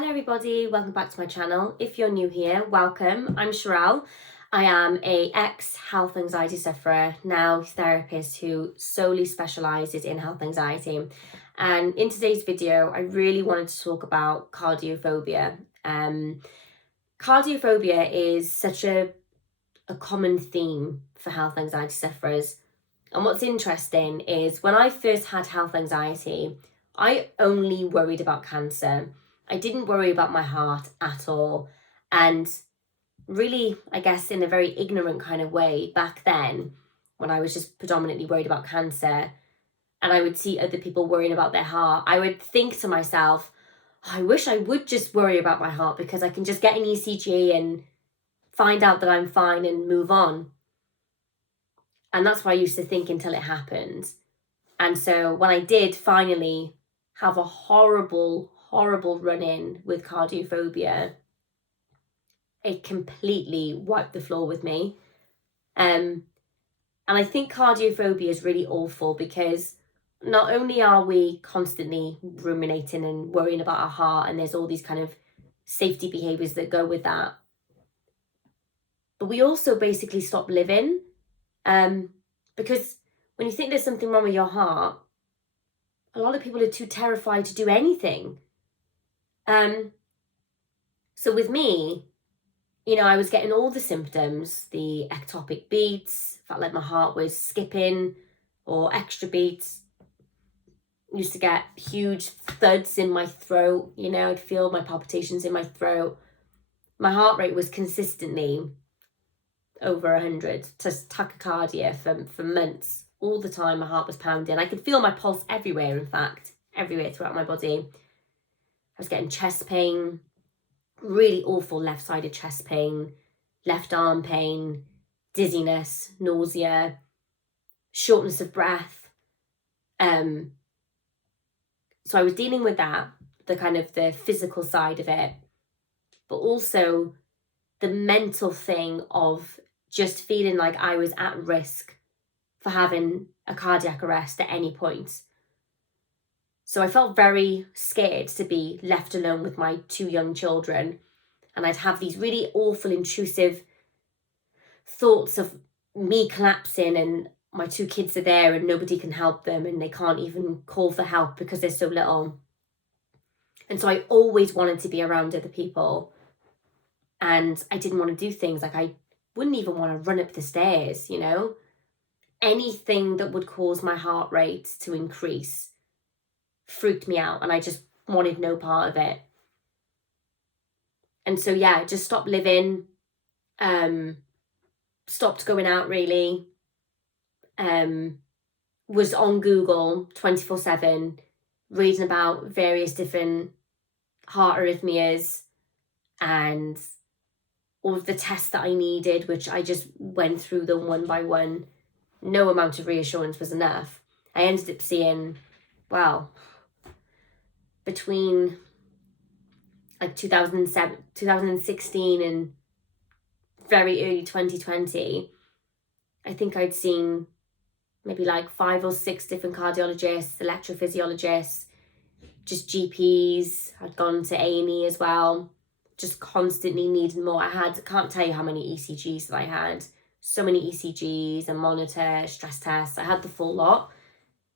Hello everybody, welcome back to my channel. If you're new here, welcome. I'm Sherelle. I am a ex-health anxiety sufferer, now therapist who solely specialises in health anxiety. And in today's video, I really wanted to talk about cardiophobia. Cardiophobia is such a common theme for health anxiety sufferers. And what's interesting is when I first had health anxiety, I only worried about cancer. I didn't worry about my heart at all. And really, I guess in a very ignorant kind of way back then, when I was just predominantly worried about cancer and I would see other people worrying about their heart, I would think to myself, I wish I would just worry about my heart because I can just get an ECG and find out that I'm fine and move on. And that's what I used to think until it happened. And so when I did finally have a horrible run-in with cardiophobia, it completely wiped the floor with me. And I think cardiophobia is really awful because not only are we constantly ruminating and worrying about our heart, and there's all these kind of safety behaviors that go with that, but we also basically stop living. Because when you think there's something wrong with your heart, a lot of people are too terrified to do anything. So with me, I was getting all the symptoms, the ectopic beats, felt like my heart was skipping, or extra beats. Used to get huge thuds in my throat, I'd feel my palpitations in my throat. My heart rate was consistently over 100, just tachycardia for months. All the time my heart was pounding. I could feel my pulse everywhere, in fact, everywhere throughout my body. I was getting chest pain, really awful left-sided chest pain, left arm pain, dizziness, nausea, shortness of breath. So I was dealing with that, the physical side of it, but also the mental thing of just feeling like I was at risk for having a cardiac arrest at any point. So I felt very scared to be left alone with my two young children. And I'd have these really awful, intrusive thoughts of me collapsing and my two kids are there and nobody can help them and they can't even call for help because they're so little. And so I always wanted to be around other people. And I didn't want to do things like I wouldn't even want to run up the stairs, Anything that would cause my heart rate to increase freaked me out and I just wanted no part of it. And so, I just stopped living, stopped going out really, was on Google 24/7, reading about various different heart arrhythmias and all of the tests that I needed, which I just went through them one by one. No amount of reassurance was enough. I ended up seeing, between 2016 and very early 2020, I think I'd seen maybe 5 or 6 different cardiologists, electrophysiologists, just GPs. I'd gone to A&E as well, just constantly needing more. I can't tell you how many ECGs that I had. So many ECGs, a monitor, stress tests. I had the full lot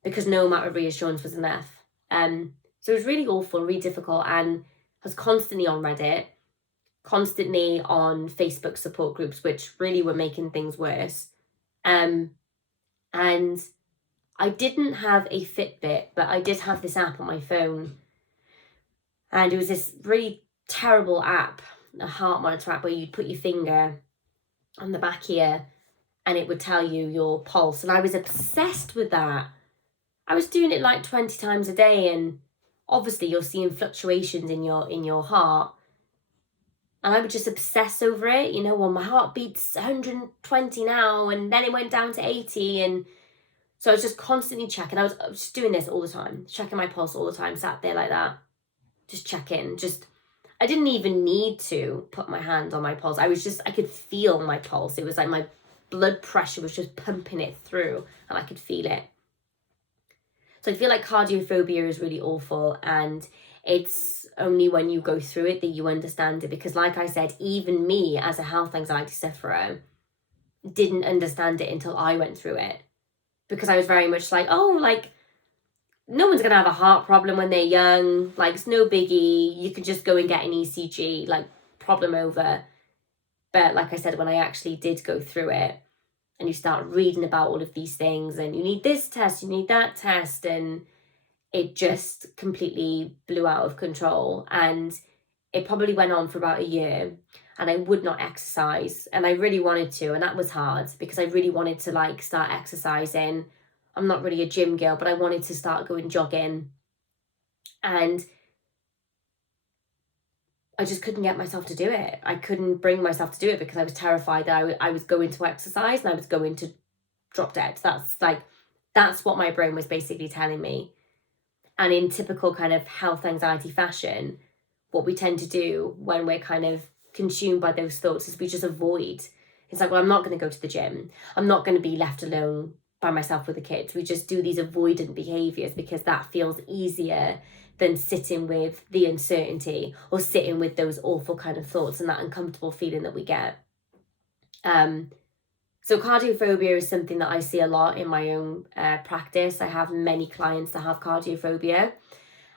because no amount of reassurance was enough. So it was really awful, really difficult, and I was constantly on Reddit, constantly on Facebook support groups, which really were making things worse. And I didn't have a Fitbit, but I did have this app on my phone. And it was this really terrible app, a heart monitor app, where you'd put your finger on the back here and it would tell you your pulse. And I was obsessed with that. I was doing it 20 times a day, and obviously you're seeing fluctuations in your heart. And I would just obsess over it, well, my heart beats 120 now, and then it went down to 80. And so I was just constantly checking. I was just doing this all the time, checking my pulse all the time, sat there like that, just checking. I didn't even need to put my hand on my pulse. I could feel my pulse. It was like my blood pressure was just pumping it through and I could feel it. So I feel like cardiophobia is really awful, and It's only when you go through it that you understand it, because like I said, even me as a health anxiety sufferer didn't understand it until I went through it, because I was very much like, oh, like, no one's gonna have a heart problem when they're young, like, it's no biggie, you could just go and get an ECG, like, problem over. But like I said, when I actually did go through it, and you start reading about all of these things, and you need this test, you need that test, and it just completely blew out of control. And it probably went on for about a year, and I would not exercise, and I really wanted to, and that was hard because I really wanted to like start exercising. I'm not really a gym girl, but I wanted to start going jogging, and I just couldn't get myself to do it. I couldn't bring myself to do it because I was terrified that I was going to exercise and I was going to drop dead. That's what my brain was basically telling me. And in typical kind of health anxiety fashion, what we tend to do when we're kind of consumed by those thoughts is we just avoid. It's like, well, I'm not going to go to the gym. I'm not going to be left alone by myself with the kids. We just do these avoidant behaviors because that feels easier than sitting with the uncertainty or sitting with those awful kind of thoughts and that uncomfortable feeling that we get. So cardiophobia is something that I see a lot in my own practice. I have many clients that have cardiophobia.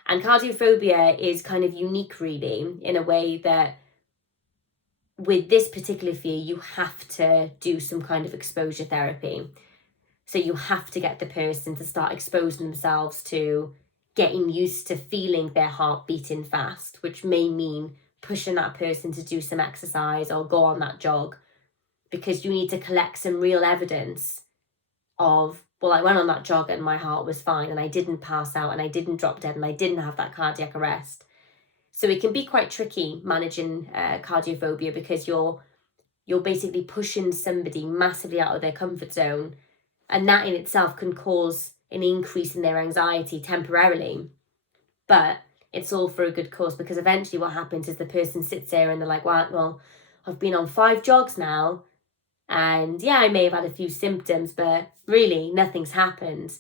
And cardiophobia is kind of unique, really, in a way that with this particular fear, you have to do some kind of exposure therapy. So you have to get the person to start exposing themselves to getting used to feeling their heart beating fast, which may mean pushing that person to do some exercise or go on that jog, because you need to collect some real evidence of, well, I went on that jog and my heart was fine and I didn't pass out and I didn't drop dead and I didn't have that cardiac arrest. So it can be quite tricky managing cardiophobia, because you're basically pushing somebody massively out of their comfort zone, and that in itself can cause an increase in their anxiety temporarily. But it's all for a good cause, because eventually what happens is the person sits there and they're like, well, I've been on 5 jogs now, and yeah, I may have had a few symptoms, but really nothing's happened.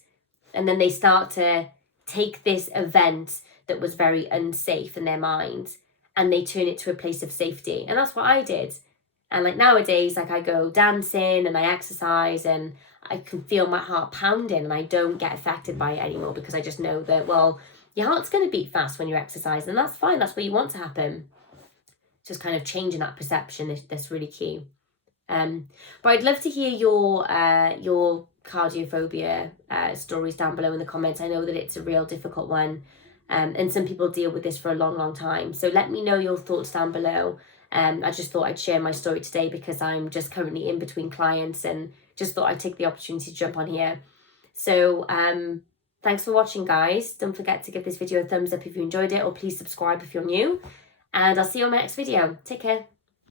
And then they start to take this event that was very unsafe in their mind and they turn it to a place of safety. And that's what I did. And like nowadays, like I go dancing and I exercise and I can feel my heart pounding and I don't get affected by it anymore, because I just know that, well, your heart's going to beat fast when you're exercising, and that's fine. That's what you want to happen. Just kind of changing that perception that's really key. But I'd love to hear your cardiophobia stories down below in the comments. I know that it's a real difficult one, and some people deal with this for a long time. So let me know your thoughts down below. I just thought I'd share my story today because I'm just currently in between clients and just thought I'd take the opportunity to jump on here. So thanks for watching, guys. Don't forget to give this video a thumbs up if you enjoyed it, or please subscribe if you're new. And I'll see you on my next video. Take care.